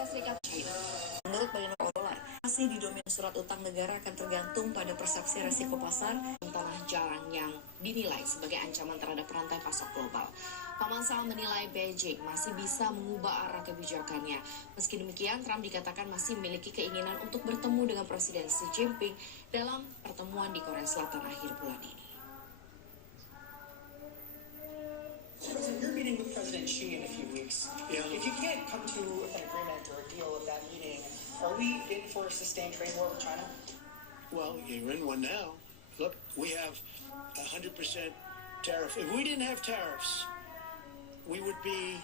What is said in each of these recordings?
Amerika Serikat China. Menurut Badan Dolar, masih didominasi surat utang negara akan tergantung pada persepsi risiko pasar dan tanah jarang yang dinilai sebagai ancaman terhadap rantai pasok global. Paman Sam menilai Beijing masih bisa mengubah arah kebijakannya. Meski demikian, Trump dikatakan masih memiliki keinginan untuk bertemu dengan Presiden Xi Jinping dalam pertemuan di Korea Selatan akhir bulan ini. President, you're meeting with President Xi in a few weeks. Yeah. If you can't come to an agreement or a deal at that meeting, are we in for a sustained trade war with China? Well, you're in one now. Look, we have 100% tariff. If we didn't have tariffs, we would be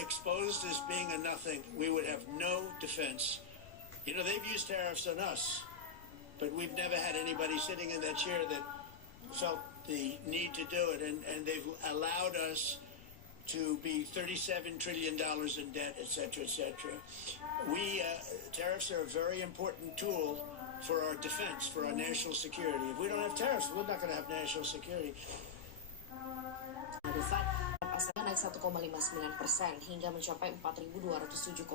exposed as being a nothing. We would have no defense. You know, they've used tariffs on us, but we've never had anybody sitting in that chair that felt the need to do it, and they've allowed us to be $37 trillion in debt, etc., etc. Tariffs are a very important tool for our defense, for our national security. If we don't have tariffs, we're not going to have national security. Naik 1,59% hingga mencapai $4.207,51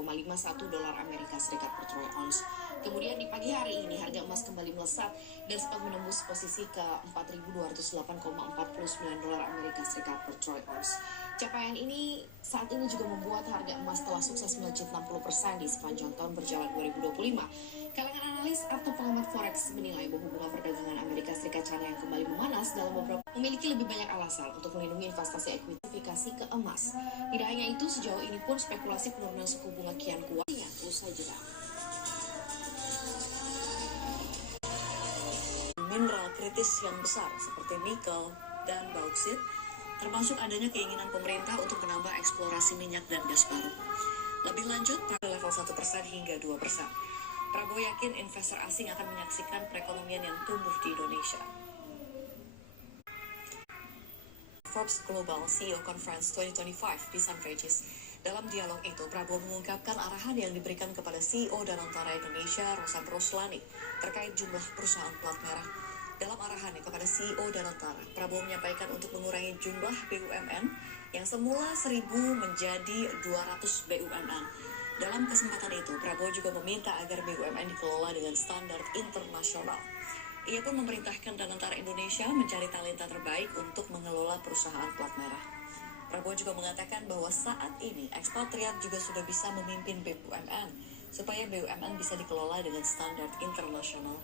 Amerika Serikat per troy ounce. Kemudian di pagi hari ini harga emas kembali melesat dan sempat menembus posisi ke $4.208,49 Amerika Serikat per troy ounce. Capaian ini saat ini juga membuat harga emas telah sukses melejit 60% di sepanjang tahun berjalan 2025. Kalangan analis atau pengamat forex menilai bahwa hubungan perdagangan Amerika Serikat China yang kembali memanas dalam beberapa memiliki lebih banyak alasan untuk melindungi investasi ekuifikasi ke emas. Tidak hanya itu, sejauh ini pun spekulasi penurunan suku bunga kian kuat. Usai jeda. Mineral kritis yang besar seperti nikel dan bauksit, termasuk adanya keinginan pemerintah untuk menambah eksplorasi minyak dan gas baru. Lebih lanjut, pada level 1% hingga 2%. Prabowo yakin investor asing akan menyaksikan perekonomian yang tumbuh di Indonesia. Forbes Global CEO Conference 2025 di San Regis. Dalam dialog itu, Prabowo mengungkapkan arahan yang diberikan kepada CEO Danantara Indonesia, Rosan Roslani, terkait jumlah perusahaan plat merah. Dalam arahannya kepada CEO Danantara, Prabowo menyampaikan untuk mengurangi jumlah BUMN yang semula 1.000 menjadi 200 BUMN. Dalam kesempatan itu, Prabowo juga meminta agar BUMN dikelola dengan standar internasional. Ia pun memerintahkan Danantara Indonesia mencari talenta terbaik untuk mengelola perusahaan plat merah. Prabowo juga mengatakan bahwa saat ini ekspatriat juga sudah bisa memimpin BUMN, supaya BUMN bisa dikelola dengan standar internasional.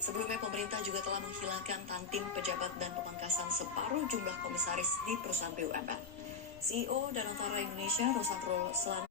Sebelumnya, pemerintah juga telah menghilangkan tantim pejabat dan pemangkasan separuh jumlah komisaris di perusahaan BUMN. CEO Danantara Indonesia, Rosan Roslani